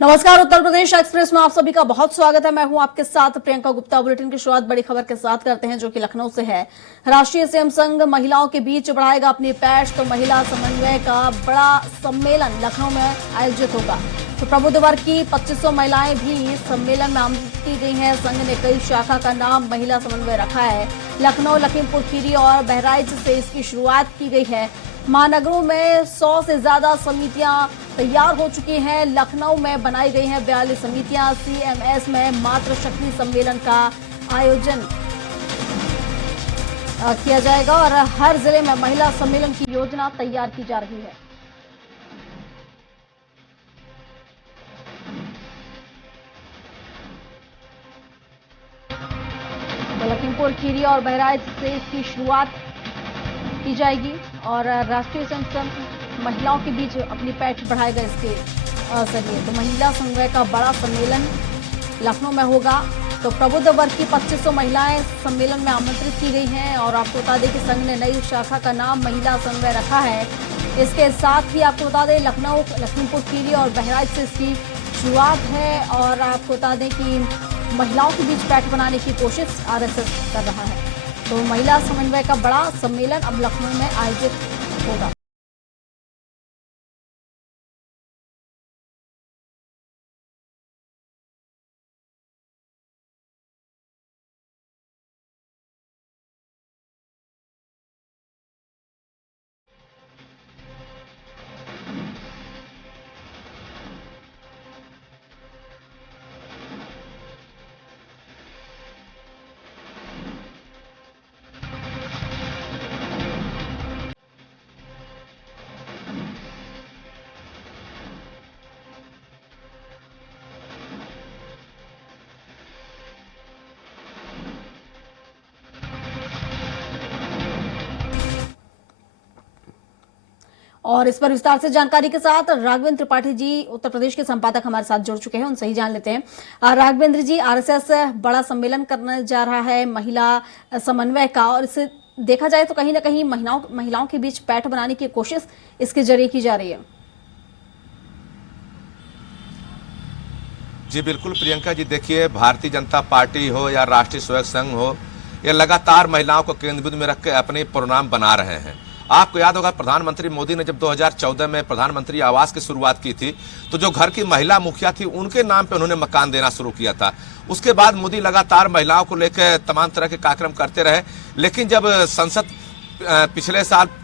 नमस्कार। उत्तर प्रदेश एक्सप्रेस में आप सभी का बहुत स्वागत है। मैं हूं आपके साथ प्रियंका गुप्ता। बुलेटिन की शुरुआत बड़ी खबर के साथ करते हैं जो कि लखनऊ से है। राष्ट्रीय स्वयं संघ महिलाओं के बीच बढ़ाएगा अपनी पैठ, तो महिला समन्वय का बड़ा सम्मेलन लखनऊ में आयोजित होगा। तो प्रबुद्ध वर्ग की 2500 महिलाएं भी सम्मेलन में आमंत्रित की गई हैं। संघ ने कई शाखा का नाम महिला समन्वय रखा है। लखनऊ, लखीमपुर खीरी और बहराइच से इसकी शुरुआत की गई है। महानगरों में 100 से ज्यादा समितियां तैयार हो चुकी हैं। लखनऊ में बनाई गई हैं 42 समितियां। सीएमएस में मातृशक्ति सम्मेलन का आयोजन किया जाएगा और हर जिले में महिला सम्मेलन की योजना तैयार की जा रही है। तो लखीमपुर खीरी और बहराइच से इसकी शुरुआत की जाएगी और राष्ट्रीय स्वयं संघ महिलाओं के बीच अपनी पैठ बढ़ाएगा इसके जरिए। तो महिला समन्वय का बड़ा सम्मेलन लखनऊ में होगा। तो प्रबुद्ध वर्ग की 2500 महिलाएं सम्मेलन में आमंत्रित की गई हैं और आपको बता दें कि संघ ने नई शाखा का नाम महिला समन्वय रखा है। इसके साथ ही आपको बता दें लखनऊ, लखीमपुर खीरी और बहराइच से इसकी शुरुआत है और आपको बता दें कि महिलाओं के बीच पैठ बनाने की कोशिश आरएसएस कर रहा है। तो महिला समन्वय का बड़ा सम्मेलन अब लखनऊ में आयोजित होगा। और इस पर विस्तार से जानकारी के साथ राघवेंद्र त्रिपाठी जी उत्तर प्रदेश के संपादक हमारे साथ जुड़ चुके हैं। उनसे ही जान लेते हैं। राघवेंद्र जी, आरएसएस बड़ा सम्मेलन करने जा रहा है महिला समन्वय का और इसे देखा जाए तो कहीं ना कहीं महिलाओं के बीच पैठ बनाने की कोशिश इसके जरिए की जा रही है। जी बिल्कुल प्रियंका जी, देखिए भारतीय जनता पार्टी हो या राष्ट्रीय स्वयं संघ हो, ये लगातार महिलाओं को केंद्र बिंदु में रख के अपने परिणाम बना रहे हैं। आपको याद होगा प्रधानमंत्री मोदी ने जब 2014 में प्रधानमंत्री आवास की शुरुआत की थी तो जो घर की महिला मुखिया थी उनके नाम पे उन्होंने मकान देना शुरू किया था। उसके बाद मोदी लगातार महिलाओं को लेकर तमाम तरह के कार्यक्रम करते रहे, लेकिन जब संसद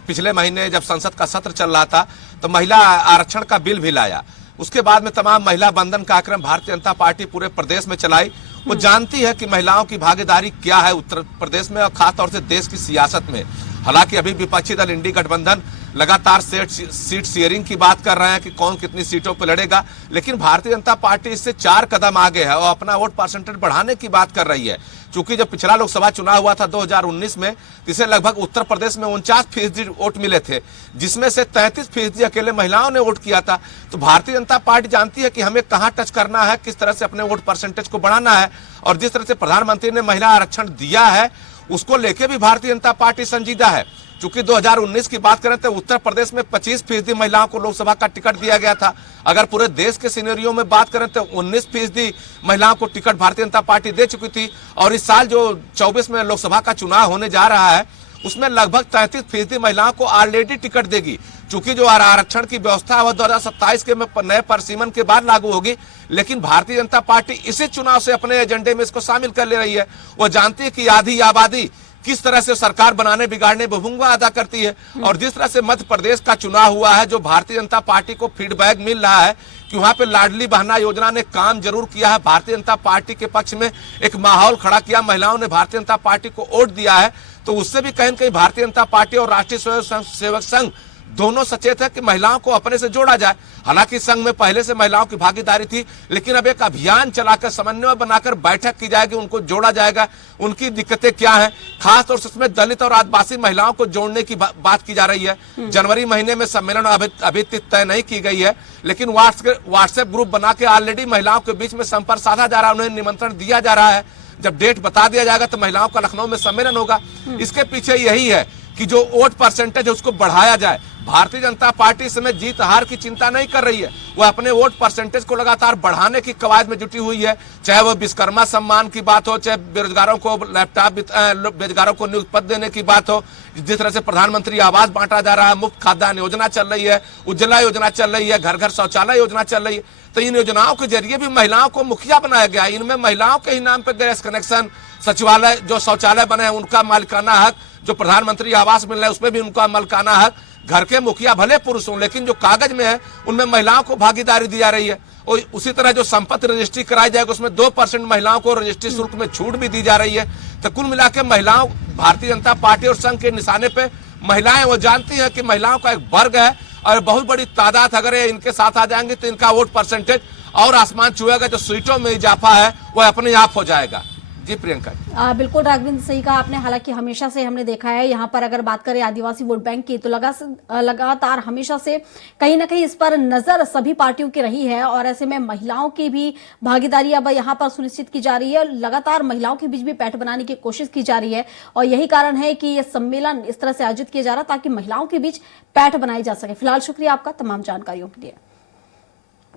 पिछले महीने जब संसद का सत्र चल रहा था तो महिला आरक्षण का बिल भी लाया। उसके बाद में तमाम महिला बंधन कार्यक्रम भारतीय जनता पार्टी पूरे प्रदेश में चलाई। वो जानती है कि महिलाओं की भागीदारी क्या है उत्तर प्रदेश में और खासतौर से देश की सियासत में। हालांकि अभी विपक्षी दल इंडी गठबंधन लगातार सीट शेयरिंग की बात कर रहे हैं कि कौन कितनी सीटों पर लड़ेगा, लेकिन भारतीय जनता पार्टी इससे 4 कदम आगे है और अपना वोट परसेंटेज बढ़ाने की बात कर रही है। क्योंकि जब पिछला लोकसभा चुनाव हुआ था 2019 में, इसे लगभग उत्तर प्रदेश में 49% वोट मिले थे, जिसमें से 33% अकेले महिलाओं ने वोट किया था। तो भारतीय जनता पार्टी जानती है कि हमें कहां टच करना है, किस तरह से अपने वोट परसेंटेज को बढ़ाना है। और जिस तरह से प्रधानमंत्री ने महिला आरक्षण दिया है उसको लेके भी भारतीय जनता पार्टी संजीदा है। चूंकि 2019 की बात करें तो उत्तर प्रदेश में 25% महिलाओं को लोकसभा का टिकट दिया गया था। अगर पूरे देश के सिनेरियो में बात करें तो 19% महिलाओं को टिकट भारतीय जनता पार्टी दे चुकी थी। और इस साल जो 24 में लोकसभा का चुनाव होने जा रहा है उसमें लगभग 33% महिलाओं को ऑलरेडी टिकट देगी। चूंकि जो आरक्षण की व्यवस्था है वह 2027 के नए परिसीमन के बाद लागू होगी, लेकिन भारतीय जनता पार्टी इसी चुनाव से अपने एजेंडे में इसको शामिल कर ले रही है। वो जानती है कि आधी आबादी किस तरह से सरकार बनाने बिगाड़ने में भूमिका अदा करती है। और जिस तरह से मध्य प्रदेश का चुनाव हुआ है, जो भारतीय जनता पार्टी को फीडबैक मिल रहा है कि वहां पे लाडली बहना योजना ने काम जरूर किया है, भारतीय जनता पार्टी के पक्ष में एक माहौल खड़ा किया, महिलाओं ने भारतीय जनता पार्टी को वोट दिया है। तो उससे भी कहीं न कहीं भारतीय जनता पार्टी और राष्ट्रीय स्वयं सेवक संघ दोनों सचेत है कि महिलाओं को अपने से जोड़ा जाए। हालांकि संघ में पहले से महिलाओं की भागीदारी थी, लेकिन अब एक अभियान चलाकर समन्वय बनाकर बैठक की जाएगी, उनको जोड़ा जाएगा, उनकी दिक्कतें क्या हैं, खास तौर से उसमें दलित और आदिवासी महिलाओं को जोड़ने की बात की जा रही है। जनवरी महीने में सम्मेलन अभी तय नहीं की गई है, लेकिन व्हाट्सएप ग्रुप बना के ऑलरेडी महिलाओं के बीच में संपर्क साधा जा रहा है, उन्हें निमंत्रण दिया जा रहा है। जब डेट बता दिया जाएगा तो महिलाओं का लखनऊ में सम्मेलन होगा। इसके पीछे यही है कि जो वोट परसेंटेज है उसको बढ़ाया जाए। भारतीय जनता पार्टी इस समय जीत हार की चिंता नहीं कर रही है। वह अपने वोट परसेंटेज को लगातार बढ़ाने की कवायद में जुटी हुई है। चाहे वह विश्वकर्मा सम्मान की बात हो, चाहे बेरोजगारों को लैपटॉप, बेरोजगारों को नियुक्त पद देने की बात हो, जिस तरह से प्रधानमंत्री आवास बांटा जा रहा है, मुफ्त खाद्यान्न योजना चल रही है, उज्ज्वला योजना चल रही है, घर घर शौचालय योजना चल रही है। तो इन योजनाओं के जरिए भी महिलाओं को मुखिया बनाया गया है। इनमें महिलाओं के ही नाम पर गैस कनेक्शन, सचिवालय, जो शौचालय बने हैं उनका मालिकाना हक, जो प्रधानमंत्री आवास मिल रहा है उसमें भी उनका मालिकाना हक। घर के मुखिया भले पुरुष हों, लेकिन जो कागज में है उनमें महिलाओं को भागीदारी दी जा रही है। और उसी तरह जो संपत्ति रजिस्ट्री कराई जाएगी उसमें 2% महिलाओं को रजिस्ट्री शुल्क में छूट भी दी जा रही है। तो कुल मिलाकर महिलाओं, भारतीय जनता पार्टी और संघ के निशाने पे महिलाएं वो जानती हैं कि महिलाओं का एक वर्ग है और बहुत बड़ी तादाद अगर ये इनके साथ आ जाएंगे तो इनका वोट परसेंटेज और आसमान छुएगा। जो सीटों में इजाफा है वह अपने आप हो जाएगा। जी प्रियंका। बिल्कुल राघवेंद्र, सही कहा आपने। हालांकि हमेशा से हमने देखा है यहाँ पर अगर बात करें आदिवासी वोट बैंक की तो लगातार हमेशा से कहीं ना कहीं इस पर नजर सभी पार्टियों की रही है और ऐसे में महिलाओं की भी भागीदारी अब यहाँ पर सुनिश्चित की जा रही है। लगातार महिलाओं के बीच भी पैठ बनाने की कोशिश की जा रही है और यही कारण है कि यह सम्मेलन इस तरह से आयोजित किया जा रहा है ताकि महिलाओं के बीच पैठ बनाई जा सके। फिलहाल शुक्रिया आपका तमाम जानकारियों के लिए।